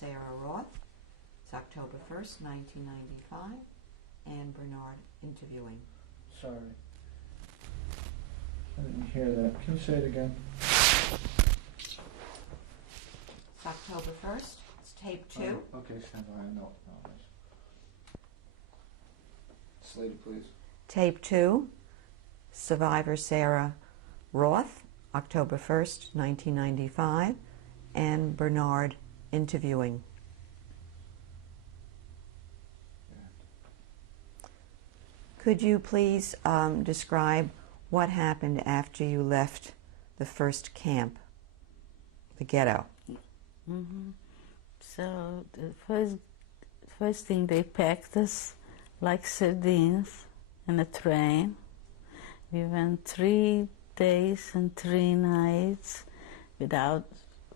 Sarah Roth. It's October 1st, 1995, and Bernard interviewing. Sorry. I didn't hear that. Can you say it again? It's October 1st. It's tape 2. Oh, okay, stand by. No. Slate, please. Tape 2. Survivor Sarah Roth, October 1st, 1995, and Bernard interviewing. Could you please describe what happened after you left the first camp, the ghetto? Mm-hmm. So the first thing, they packed us like sardines in a train. We went 3 days and 3 nights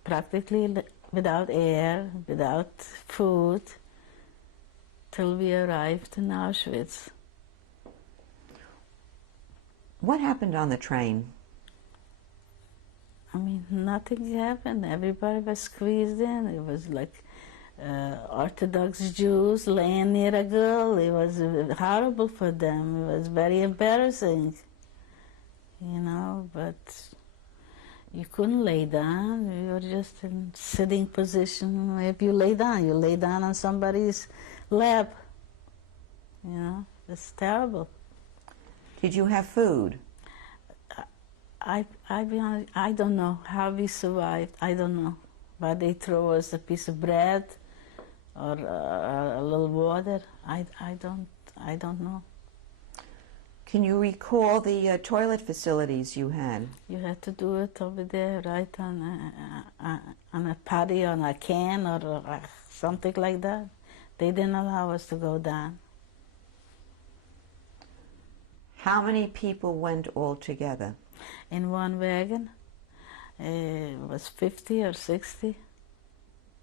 practically without air, without food, till we arrived in Auschwitz. What happened on the train? I mean, nothing happened. Everybody was squeezed in. It was like Orthodox Jews laying near a girl. It was horrible for them. It was very embarrassing, but you couldn't lay down. You were just in sitting position. If you lay down on somebody's lap. It's terrible. Did you have food? I don't know how we survived. I don't know. But they throw us a piece of bread or a little water. I don't know. Can you recall the toilet facilities you had? You had to do it over there, right on a patio, on a can or something like that. They didn't allow us to go down. How many people went all together? In one wagon, it was 50 or 60.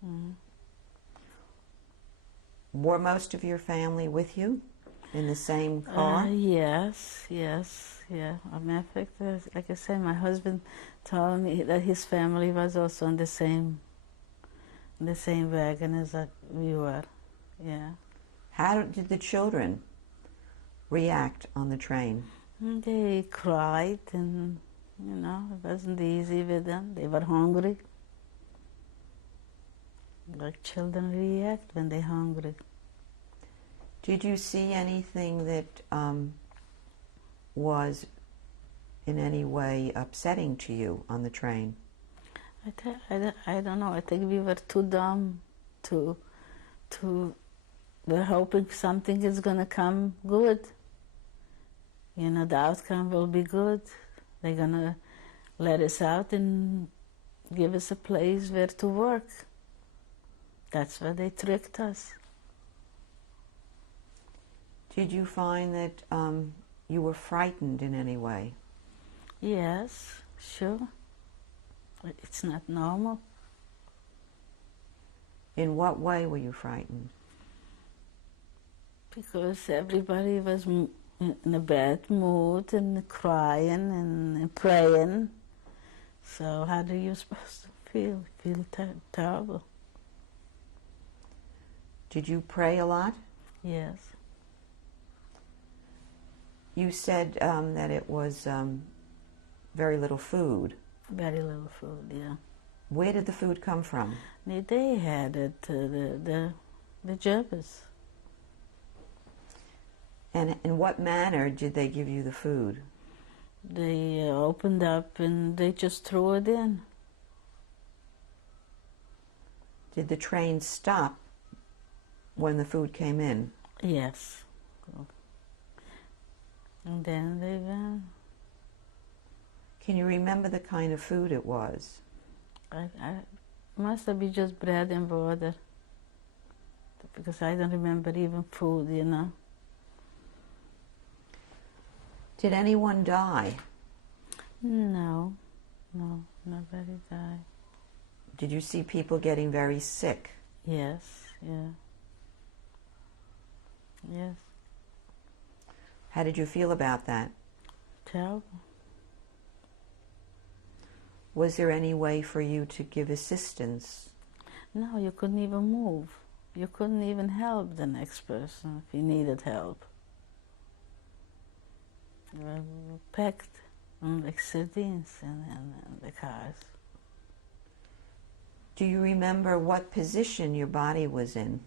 Mm. Were most of your family with you in the same car? Yes, yeah. As a matter of fact, like I said, my husband told me that his family was also in the same wagon as we were. Yeah. How did the children react on the train? They cried, and it wasn't easy with them. They were hungry, like children react when they're hungry. Did you see anything that was in any way upsetting to you on the train? I don't know. I think we were too dumb to. We're hoping something is going to come good. The outcome will be good. They're going to let us out and give us a place where to work. That's why they tricked us. Did you find that you were frightened in any way? Yes, sure. It's not normal. In what way were you frightened? Because everybody was in a bad mood and crying and praying. So how are you supposed to feel? Feel terrible. Did you pray a lot? Yes. You said that it was very little food. Very little food, yeah. Where did the food come from? They had it, the Germans. And in what manner did they give you the food? They opened up and they just threw it in. Did the train stop when the food came in? Yes. And then they went. Can you remember the kind of food it was? I must have been just bread and water. Because I don't remember even food, Did anyone die? No, nobody died. Did you see people getting very sick? Yes, yeah. Yes. How did you feel about that? Terrible. Was there any way for you to give assistance? No, you couldn't even move. You couldn't even help the next person if he needed help. You were packed like sardines in the cars. Do you remember what position your body was in?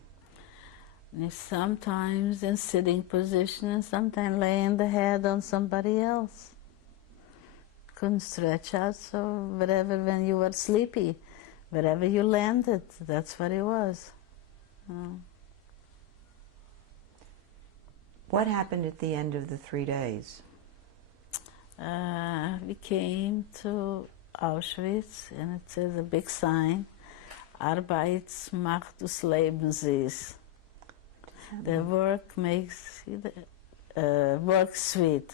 And sometimes in sitting position and sometimes laying the head on somebody else. Couldn't stretch out, so wherever, when you were sleepy, wherever you landed, that's what it was. What happened at the end of the 3 days? We came to Auschwitz, and it says a big sign, Arbeit macht das Leben süß. The work makes work sweet.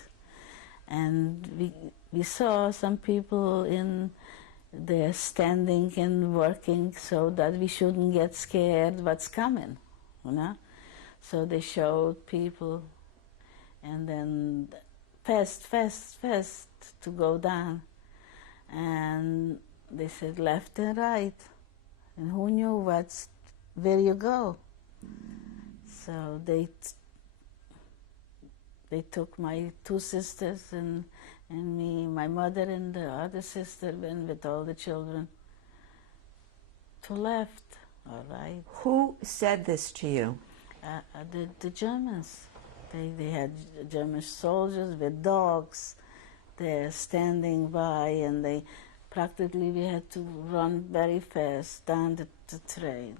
And we saw some people in there standing and working so that we shouldn't get scared what's coming, you know. So they showed people, and then fast to go down. And they said left and right. And who knew where you go? So they took my two sisters and me, my mother and the other sister went with all the children to left, all right. Who said this to you? The Germans. They had German soldiers with dogs there standing by, and we had to run very fast down the train.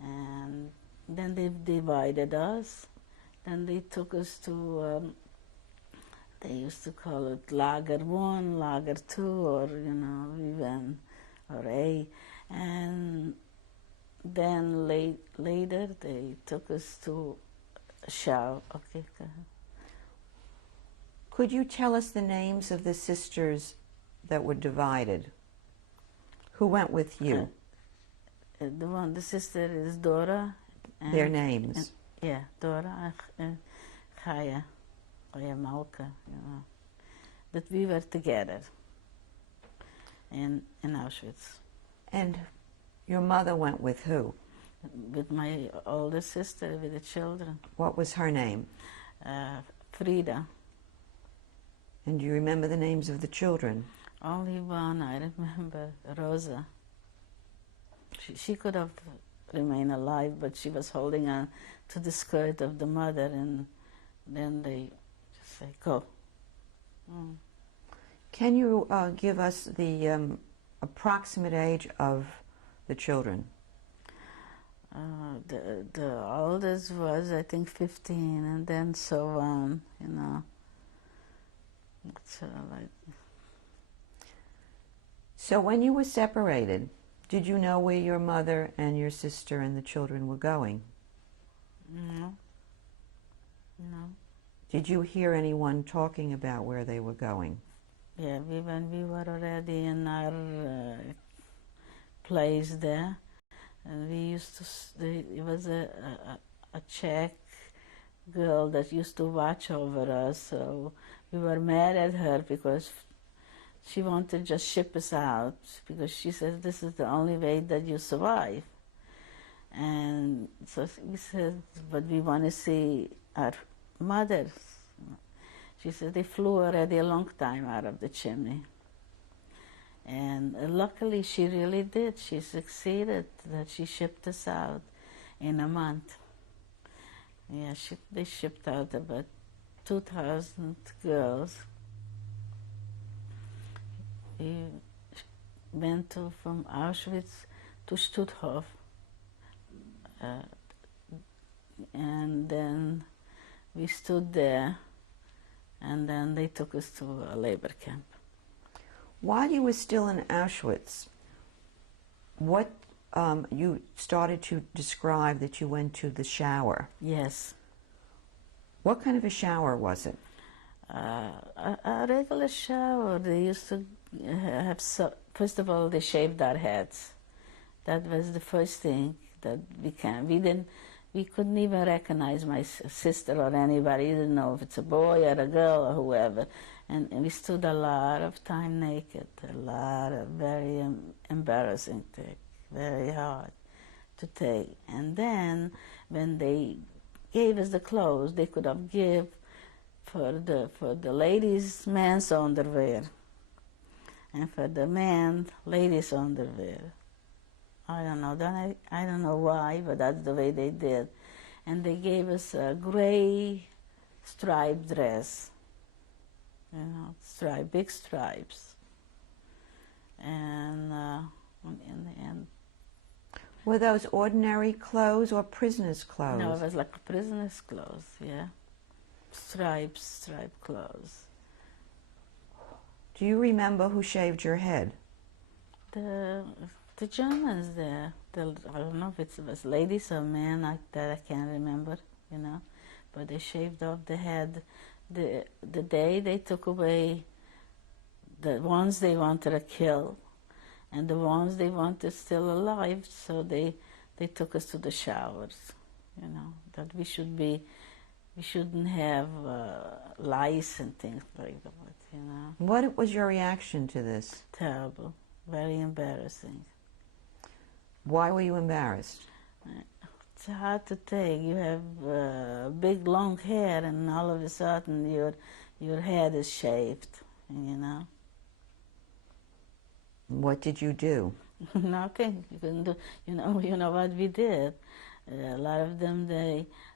And then they divided us. Then they took us to, they used to call it Lager 1, Lager 2, or, you know, we went, or A. And then later they took us to Schau. Okay, go ahead. Could you tell us the names of the sisters that were divided? Who went with you? The sister is Dora. And, their names? Yeah, Dora and Chaya, Malka, you know. That we were together in Auschwitz. And your mother went with who? With my older sister, with the children. What was her name? Frida. And do you remember the names of the children? Only one I remember, Rosa. She could have remained alive, but she was holding on to the skirt of the mother, and then they just say, go. Can you give us the approximate age of the children? The oldest was, I think, 15, and then so on, you know. So when you were separated, did you know where your mother and your sister and the children were going? No. Did you hear anyone talking about where they were going? Yeah, when we were already in our place there, and we used to, it was a Czech girl that used to watch over us, so we were mad at her because she wanted to just ship us out, because she said this is the only way that you survive. And so we said, but we want to see our mothers. She said they flew already a long time out of the chimney. And luckily she really did. She succeeded, that she shipped us out in a month. Yeah, they shipped out about 2,000 girls. We went from Auschwitz to Stutthof. And then we stood there, and then they took us to a labor camp. While you were still in Auschwitz, what you started to describe that you went to the shower. Yes. What kind of a shower was it? A regular shower. They used to have, first of all, they shaved our heads. That was the first thing that we couldn't even recognize my sister or anybody. We didn't know if it's a boy or a girl or whoever. And we stood a lot of time naked, a lot of very embarrassing things. very hard to take. And then when they gave us the clothes, they could have give for the ladies men's underwear, and for the men ladies underwear. I don't know. I don't know why, but that's the way they did. And they gave us a gray striped dress, big stripes, and Were those ordinary clothes or prisoners' clothes? no, it was like prisoners' clothes, yeah, striped clothes. Do you remember who shaved your head? The Germans there. I don't know if it was ladies or men like that. I can't remember, but they shaved off the head. The day they took away the ones they wanted to kill, and the ones they wanted still alive, so they took us to the showers. That we shouldn't have lice and things like that. What was your reaction to this? Terrible, very embarrassing. Why were you embarrassed? It's hard to take. You have big long hair, and all of a sudden your head is shaved. What did you do? Nothing. You couldn't do. You know what we did. A lot of them,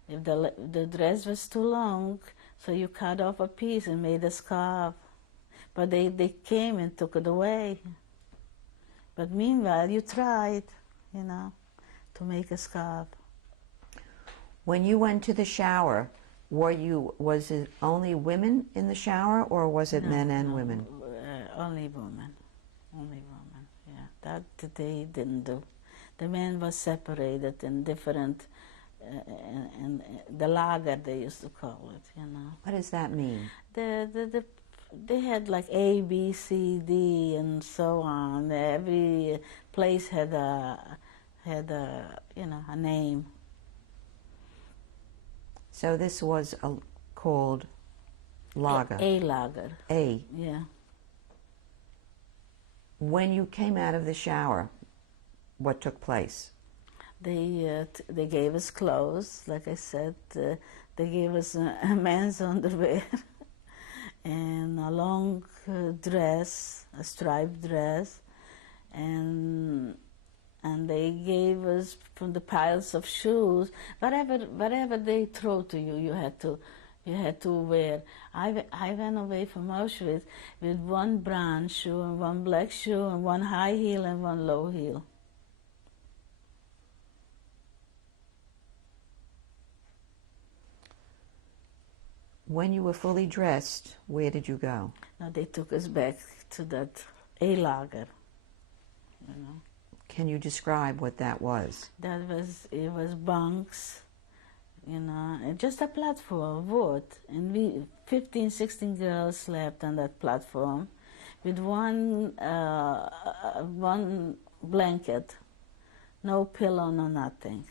if the dress was too long, so you cut off a piece and made a scarf. But they came and took it away. But meanwhile, you tried, to make a scarf. When you went to the shower, was it only women in the shower, or was it men and women? Only women. Only women, yeah. That they didn't do. The men was separated in different, and the lager they used to call it, What does that mean? They had like A, B, C, D, and so on. Every place had a name. So this was called lager. A lager. A. Yeah. When you came out of the shower, what took place? They gave us clothes, like I said. They gave us a man's underwear and a long dress, a striped dress, and they gave us from the piles of shoes, whatever they throw to you, you had to wear. I went away from Auschwitz with one brown shoe and one black shoe and one high heel and one low heel. When you were fully dressed, where did you go? Now they took us back to that A lager. Can you describe what that was? It was bunks, and just a platform, wood. And we, 15, 16 girls slept on that platform with one blanket, no pillow, no nothing.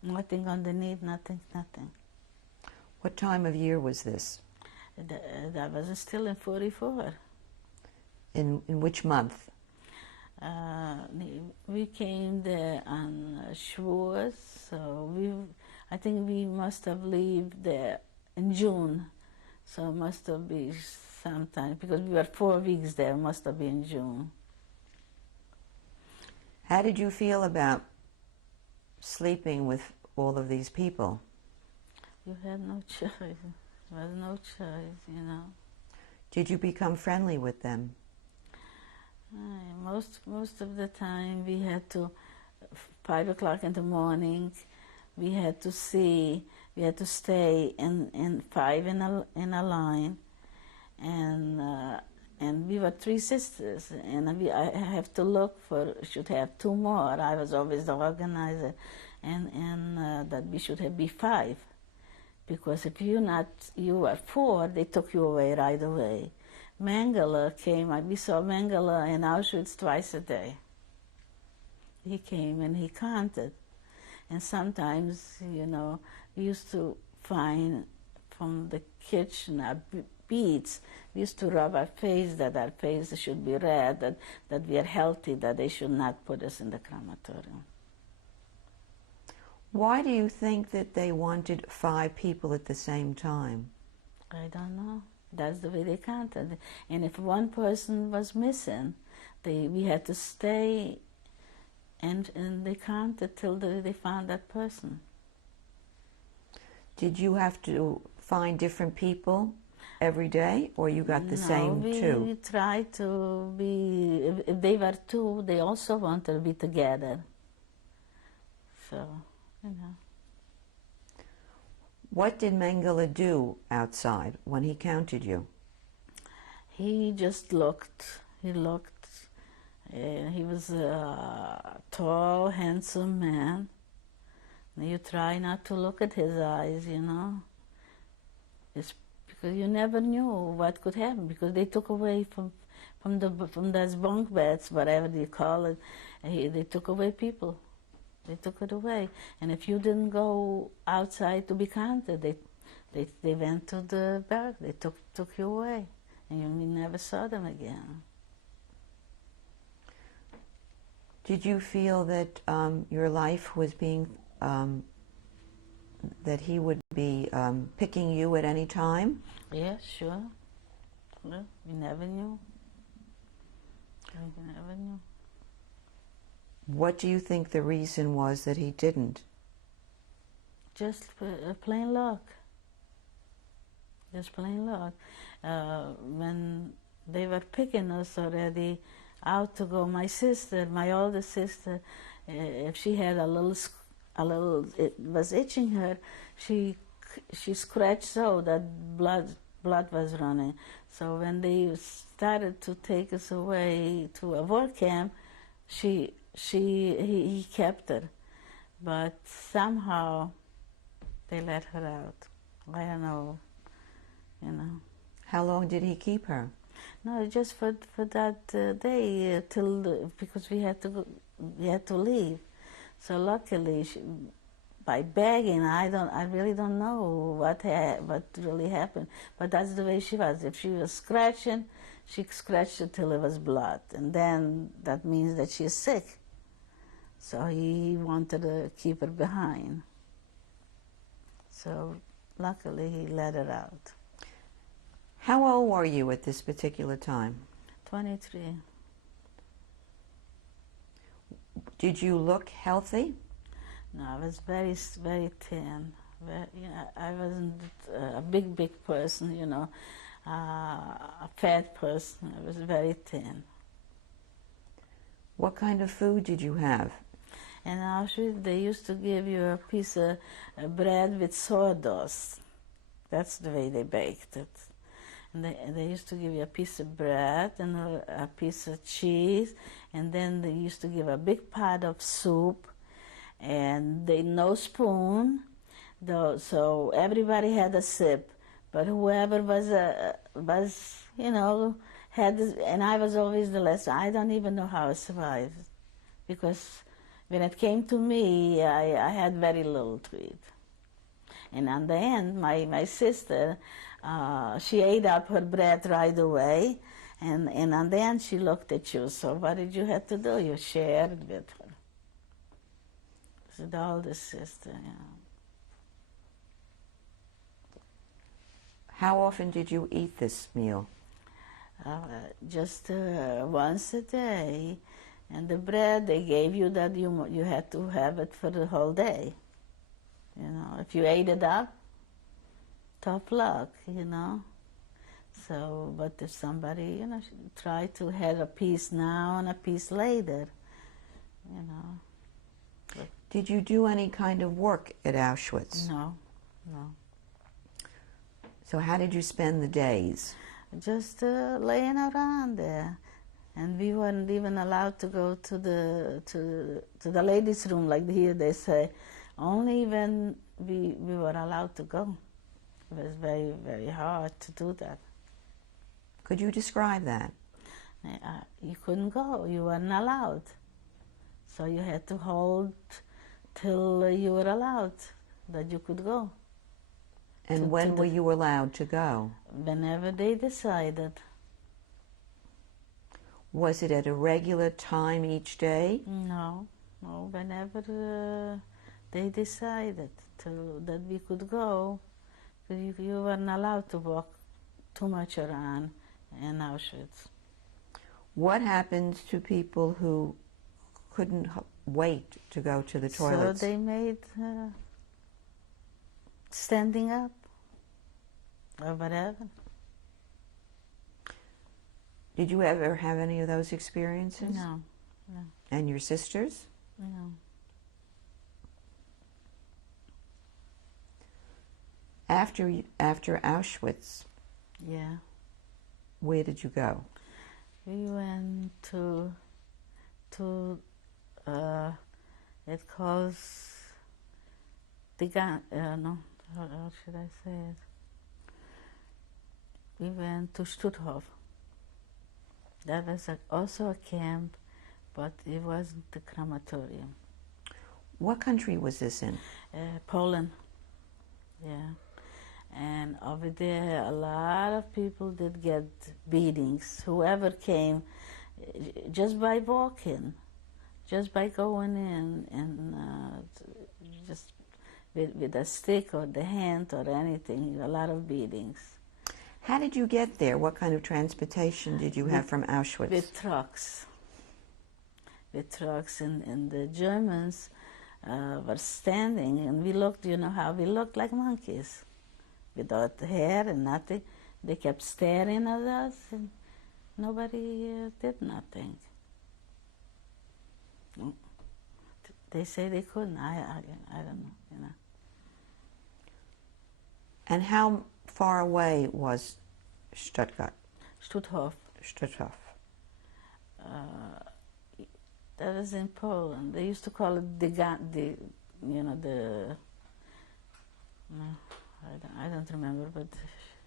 Nothing underneath, nothing. What time of year was this? That was still in 44. In which month? We came there on Shavuos, so I think we must have left there in June, so it must have been sometime, because we were 4 weeks there, must have been June. How did you feel about sleeping with all of these people? You had no choice. There was no choice, Did you become friendly with them? Most of the time we had to, 5 o'clock in the morning, we had to stay in 5 in a line, and we were 3 sisters, and I have to look for, should have 2 more. I was always the organizer, and that we should be 5, because if you were 4, they took you away right away. Mengele came. We saw Mengele in Auschwitz twice a day. He came and he counted, and sometimes, we used to find from the kitchen a beads. We used to rub our face, that our face should be red, that we are healthy, that they should not put us in the crematorium. Why do you think that they wanted 5 people at the same time? I don't know. That's the way they counted. And if one person was missing, we had to stay and they counted till they found that person. Did you have to find different people every day, or you got the same two? We tried to be, if they were 2, they also wanted to be together. So, you know. What did Mengele do outside when he counted you? He just looked. He looked. He was a tall, handsome man. You try not to look at his eyes, you know. It's because you never knew what could happen, because they took away from those bunk beds, whatever you call it, they took away people. They took it away. And if you didn't go outside to be counted, they went to the barrack. They took you away, and you never saw them again. Did you feel that your life was being, that he would be picking you at any time? Yeah, sure. Yeah, we never knew. We never knew. What do you think the reason was that he didn't? Just plain luck. Just plain luck. When they were picking us already out to go, my sister, my older sister, if she had a little, it was itching her, she scratched so that blood was running. So when they started to take us away to a war camp, he kept her, but somehow they let her out. I don't know, you know. How long did he keep her? No, just for that day because we had to leave. So luckily, by begging, I really don't know what really happened. But that's the way she was. If she was scratching, she scratched it till it was blood, and then that means that she is sick. So he wanted to keep her behind. So luckily he let her out. How old were you at this particular time? 23. Did you look healthy? No, I was very, very thin. I wasn't a big person, you know, a fat person. I was very thin. What kind of food did you have? In Auschwitz, they used to give you a piece of bread with sawdust. That's the way they baked it. And they used to give you a piece of bread and a piece of cheese, and then they used to give a big pot of soup, and no spoon, so everybody had a sip. But whoever was you know, and I was always the last. I don't even know how I survived, because when it came to me, I had very little to eat. And on the end, my sister, she ate up her bread right away, and on the end she looked at you. So what did you have to do? You shared with her. She's the oldest sister, you know. How often did you eat this meal? Just once a day, and the bread they gave you, that you had to have it for the whole day. You know, if you ate it up, tough luck, you know. So, but if somebody, you know, tried to have a piece now and a piece later, you know. But did you do any kind of work at Auschwitz? no. So how did you spend the days? Just laying around there, and we weren't even allowed to go to the ladies' room like here they say. Only when we were allowed to go. It was very, very hard to do that. Could you describe that? You couldn't go. You weren't allowed. So you had to hold till you were allowed that you could go. And when were you allowed to go? Whenever they decided. Was it at a regular time each day? No, whenever they decided that we could go, you weren't allowed to walk too much around in Auschwitz. What happens to people who couldn't wait to go to the toilets? So they made standing up or whatever. Did you ever have any of those experiences? No. And your sisters? No. After Auschwitz, Yeah. where did you go? We went to it calls no, how should I say it? We went to Stutthof. That was also a camp, but it wasn't the crematorium. What country was this in? Poland, yeah. And over there, a lot of people did get beatings. Whoever came, just by walking, just by going in and just with a stick or the hand or anything, a lot of beatings. How did you get there? What kind of transportation did you have from Auschwitz? With trucks. With trucks, and the Germans were standing, and we looked, you know how we looked, like monkeys, without hair and nothing. They kept staring at us, and nobody did nothing. They say they couldn't. I don't know, you know. And how far away was Stuttgart? Stutthof. Stutthof. That was in Poland. They used to call it I don't remember, but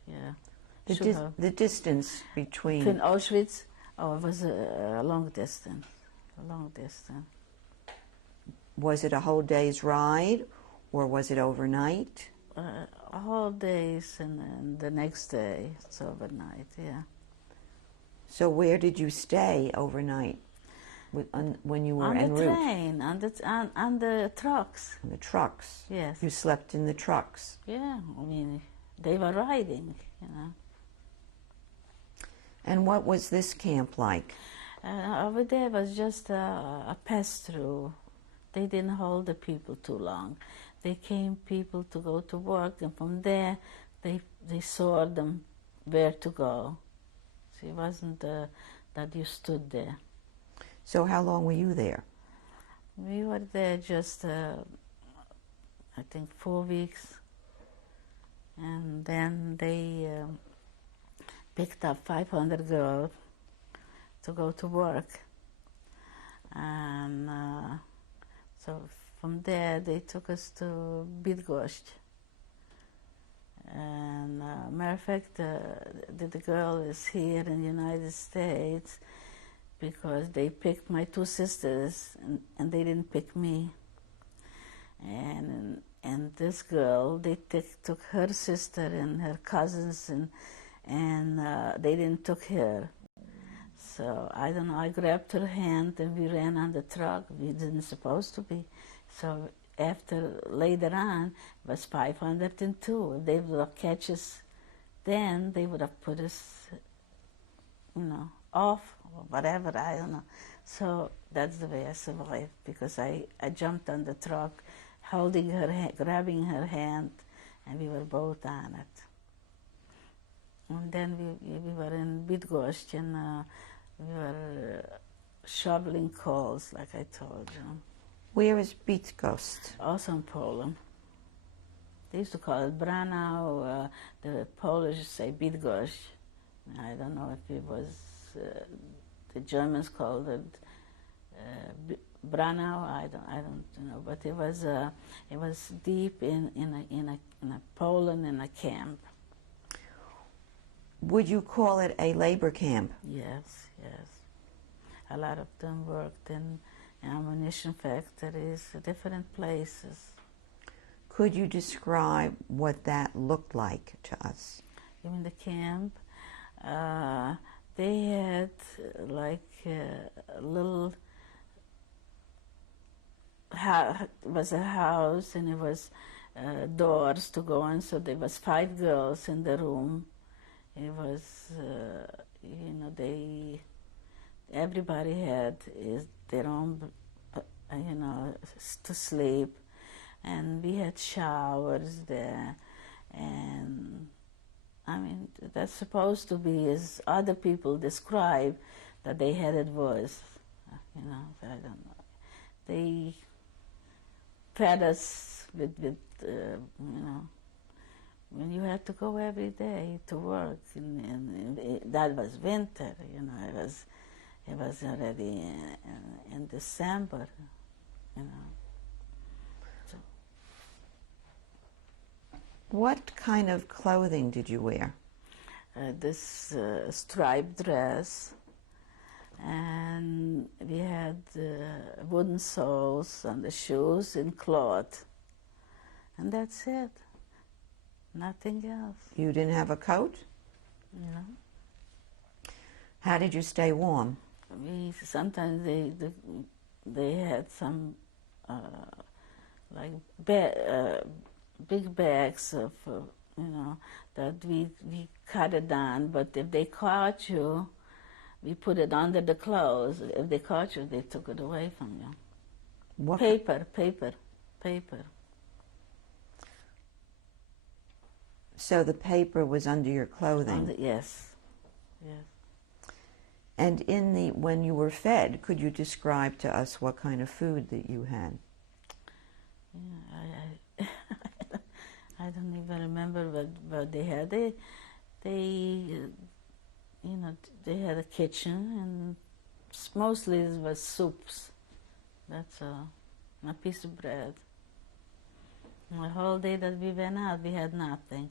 yeah. The distance between Auschwitz, it was a long distance. A long distance. Was it a whole day's ride, or was it overnight? A whole days, and the next day it's overnight. Yeah. So where did you stay overnight when you were en route? On the train, on the trucks. On the trucks. Yes. You slept in the trucks. Yeah, I mean, they were riding, you know. And what was this camp like? Over there was just a pass-through. They didn't hold the people too long. They came people to go to work, and from there they saw them where to go. So it wasn't that you stood there. So how long were you there? We were there just, I think, 4 weeks. And then they picked up 500 girls to go to work. And so from there they took us to Bydgoszcz. And matter of fact, the girl is here in the United States because they picked my 2 sisters and they didn't pick me. And this girl, they took her sister and her cousins, and they didn't took her. So I don't know, I grabbed her hand and we ran on the truck. We didn't supposed to be. So later on, it was 502. If they would have catch us then, they would have put us, you know, off or whatever, I don't know. So that's the way I survived, because I jumped on the truck, holding her hand, grabbing her hand, and we were both on it. And then we were in Bydgoszcz, and we were shoveling coals, like I told you. Where is Bydgoszcz? Also in Poland. They used to call it Branau. The Polish say Bydgoszcz. I don't know if it was, the Germans called it Branau. I don't know, but it was deep in a Poland, in a camp. Would you call it a labor camp? Yes, yes. A lot of them worked in ammunition factories, different places. Could you describe what that looked like to us? In the camp, they had like a little was a house, and it was doors to go in. So there was 5 girls in the room. It was, everybody had their own, to sleep, and we had showers there, and I mean that's supposed to be, as other people describe, that they had it was, I don't know. They fed us with when you had to go every day to work, and that was winter, it was already in December, So. What kind of clothing did you wear? This striped dress, and we had wooden soles on the shoes in cloth, and that's it. Nothing else. You didn't have a coat? No. How did you stay warm? Sometimes they had some like big bags of that we cut it down. But if they caught you, we put it under the clothes. If they caught you, they took it away from you. What? Paper. So the paper was under your clothing? Yes. And when you were fed, could you describe to us what kind of food that you had? Yeah, I don't even remember what they had. They had a kitchen, and mostly it was soups. That's all. A piece of bread. The whole day that we went out, we had nothing.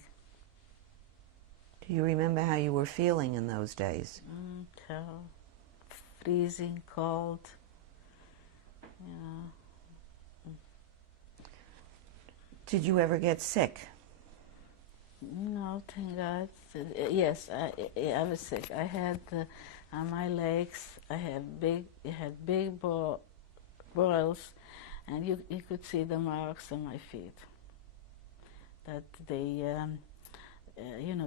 Do you remember how you were feeling in those days? Freezing, cold. Did you ever get sick? No, thank God. Yes, I was sick. I had on my legs. I had big boils, and you could see the marks on my feet. That they,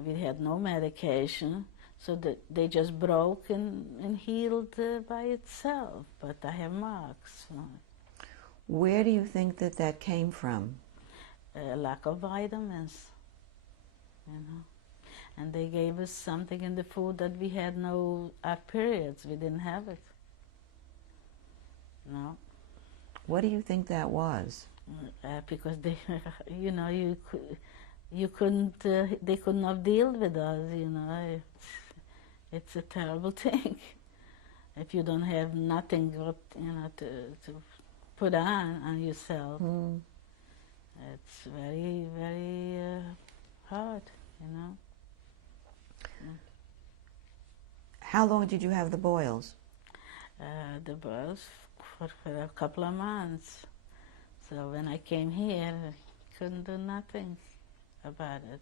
we had no medication, so that they just broke and healed by itself. But I have marks. Where do you think that came from? Lack of vitamins. And they gave us something in the food that we had our periods. We didn't have it. No. What do you think that was? Because they, you couldn't. They could not deal with us. It's a terrible thing. If you don't have nothing, to put on yourself, it's very, very hard. How long did you have the boils? The boils for a couple of months. So when I came here, I couldn't do nothing about it.